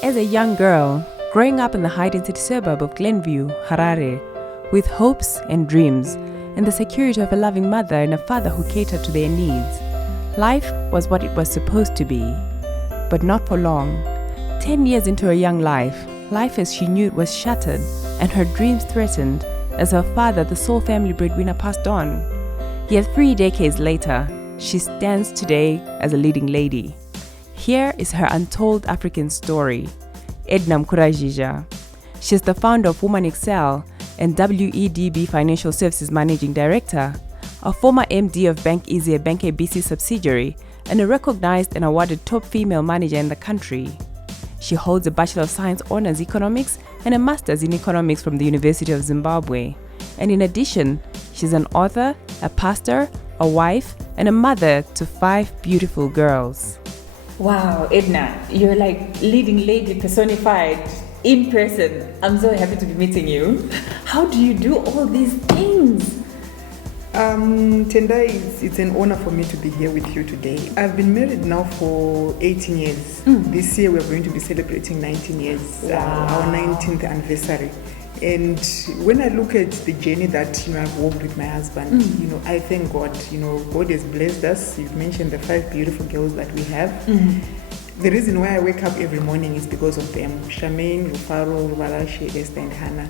As a young girl, growing up in the high-density suburb of Glenview, Harare, with hopes and dreams, and the security of a loving mother and a father who catered to their needs, life was what it was supposed to be. But not for long. 10 years into her young life as she knew it was shattered and her dreams threatened as her father, the sole family breadwinner, passed on. Yet 3 decades later, she stands today as a leading lady. Here is her untold African story. Edna Mukurazhizha. She's the founder of Woman Excel and WEDB Financial Services Managing Director, a former MD of Bank Easy, a Bank ABC subsidiary, and a recognized and awarded top female manager in the country. She holds a Bachelor of Science Honours Economics and a Master's in Economics from the University of Zimbabwe. And in addition, she's an author, a pastor, a wife, and a mother to 5 beautiful girls. Wow, Edna, you're like leading lady personified in person. I'm so happy to be meeting you. How do you do all these things? Tendai, it's an honor for me to be here with you today. I've been married now for 18 years. This year we're going to be celebrating 19 years, our 19th anniversary. And when I look at the journey that I've walked with my husband, I thank God. God has blessed us. You've mentioned the 5 beautiful girls that we have. The reason why I wake up every morning is because of them. Charmaine, Rufaro, Rubarashi, Esther, and Hannah.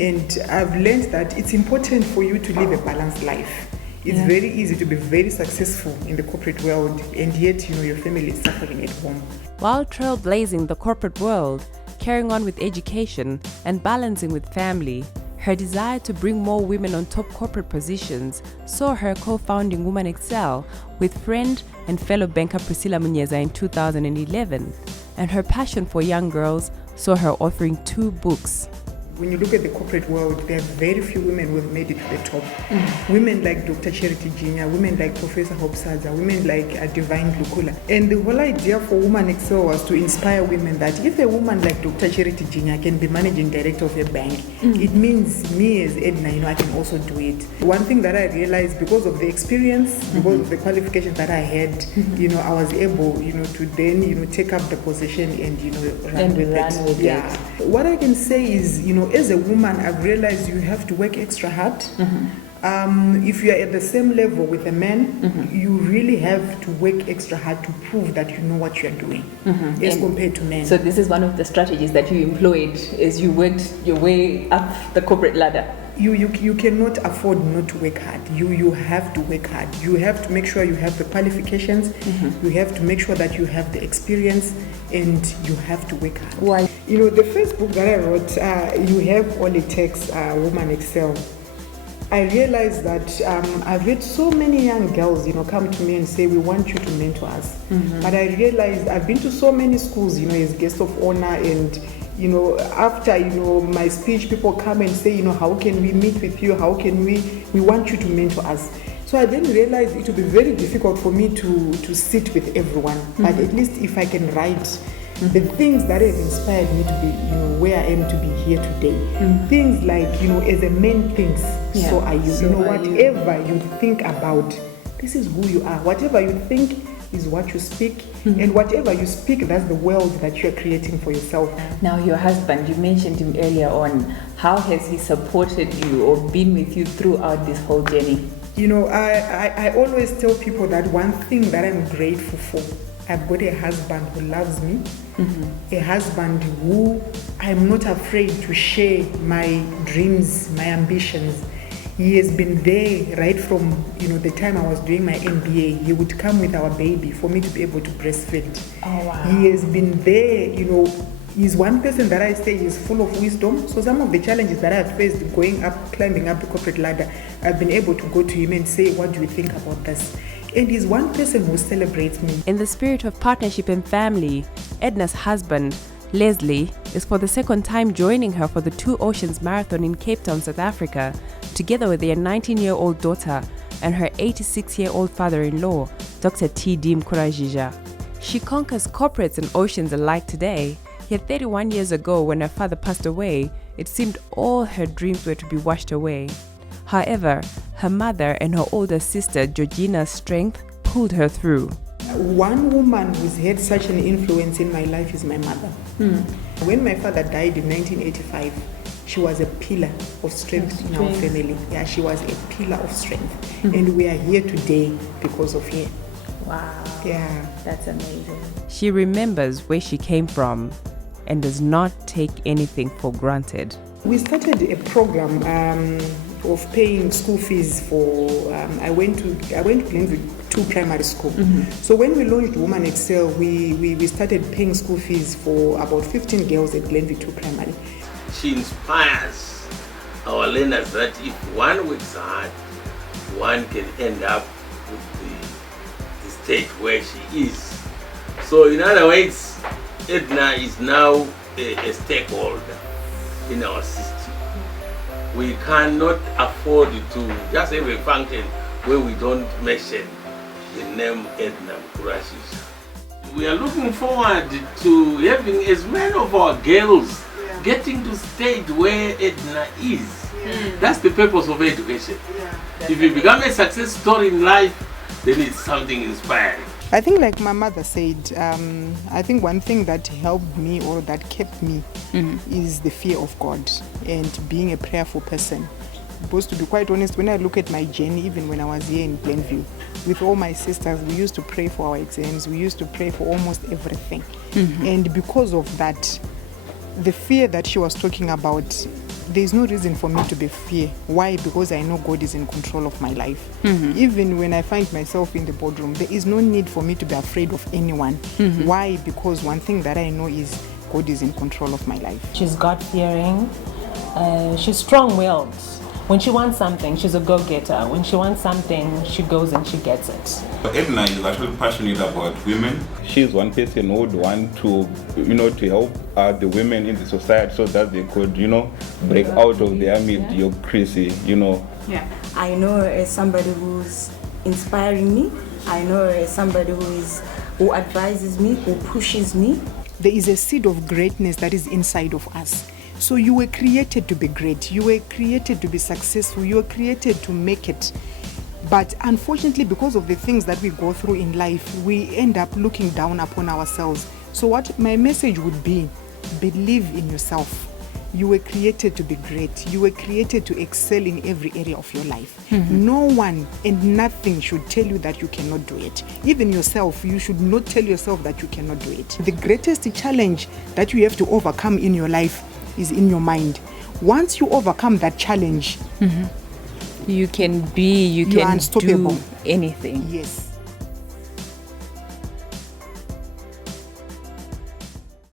And I've learned that it's important for you to live a balanced life. It's very easy to be very successful in the corporate world, and yet your family is suffering at home. While trailblazing the corporate world, carrying on with education, and balancing with family, her desire to bring more women on top corporate positions saw her co-founding Woman Excel with friend and fellow banker Priscilla Munyeza in 2011, and her passion for young girls saw her authoring 2 books. When you look at the corporate world, there are very few women who have made it to the top. Women like Dr. Charity Jinya, women like Professor Hope Sadza, women like Divine Lukula. And the whole idea for Woman Excel was to inspire women that if a woman like Dr. Charity Jinya can be managing director of a bank, it means me as Edna, I can also do it. One thing that I realized, because of the experience, because of the qualifications that I had, I was able, to then, take up the position and, run with it. What I can say is, as a woman, I've realized you have to work extra hard. If you are at the same level with a man, you really have to work extra hard to prove that you know what you are doing, as compared to men. So this is one of the strategies that you employed as you worked your way up the corporate ladder. You cannot afford not to work hard. You have to work hard. You have to make sure you have the qualifications. You have to make sure that you have the experience, and you have to work hard. Why? The first book that I wrote, You Have All It Takes, Woman Excel. I realized that I've had so many young girls, come to me and say, we want you to mentor us. But I realized I've been to so many schools, as guest of honor, and after, my speech, people come and say, how can we meet with you? How can we want you to mentor us? So I then realized it would be very difficult for me to sit with everyone. But at least if I can write the things that have inspired me to be, where I am to be here today. Things like, as a man thinks, so are you. Whatever you think about, this is who you are. Whatever you think is what you speak, and whatever you speak, that's the world that you're creating for yourself. Now, your husband, you mentioned him earlier on. How has he supported you or been with you throughout this whole journey? I always tell people that one thing that I'm grateful for, I've got a husband who loves me, a husband who I'm not afraid to share my dreams, my ambitions. He has been there right from the time I was doing my MBA. He would come with our baby for me to be able to breastfeed. Oh, wow. He has been there, he's one person that I say is full of wisdom. So some of the challenges that I've faced climbing up the corporate ladder, I've been able to go to him and say, what do you think about this? And he's one person who celebrates me. In the spirit of partnership and family, Edna's husband, Leslie, is for the second time joining her for the 2 Oceans Marathon in Cape Town, South Africa, together with their 19-year-old daughter and her 86-year-old father-in-law, Dr. T.D. Mukurazhizha. She conquers corporates and oceans alike today, yet 31 years ago when her father passed away, it seemed all her dreams were to be washed away. However, her mother and her older sister Georgina's strength pulled her through. One woman who's had such an influence in my life is my mother. When my father died in 1985, she was a pillar of strength in our family. Yeah, she was a pillar of strength. And we are here today because of her. Wow. Yeah. That's amazing. She remembers where she came from and does not take anything for granted. We started a program of paying school fees for. I went to Glenview 2 primary school. So when we launched Woman Excel, we started paying school fees for about 15 girls at Glenview 2 primary. She inspires our learners that if one works hard, one can end up with the state where she is. So in other words, Edna is now a stakeholder in our system. We cannot afford to just have a function where we don't mention the name Edna Mukurazhizha. We are looking forward to having as many of our girls getting to stage where Edna is. That's the purpose of education. If you become a success story in life, then it's something inspiring. I think like my mother said, I think one thing that helped me or that kept me is the fear of God and being a prayerful person. Because to be quite honest, when I look at my journey, even when I was here in Glenview, with all my sisters, we used to pray for our exams, we used to pray for almost everything. And because of that, the fear that she was talking about, there's no reason for me to be fear. Why? Because I know God is in control of my life. Even when I find myself in the boardroom, there is no need for me to be afraid of anyone. Why? Because one thing that I know is God is in control of my life. She's God-fearing. She's strong-willed. When she wants something, she's a go-getter. When she wants something, she goes and she gets it. Edna is actually passionate about women. She's one person who would want to, to help the women in the society so that they could, break out of their mediocrity, Yeah. I know her as somebody who's inspiring me. I know her as somebody who advises me, who pushes me. There is a seed of greatness that is inside of us. So you were created to be great. You were created to be successful. You were created to make it. But unfortunately, because of the things that we go through in life, we end up looking down upon ourselves. So what my message would be, believe in yourself. You were created to be great. You were created to excel in every area of your life. No one and nothing should tell you that you cannot do it. Even yourself, you should not tell yourself that you cannot do it. The greatest challenge that you have to overcome in your life is in your mind. Once you overcome that challenge, You can you're unstoppable. do anything. Yes.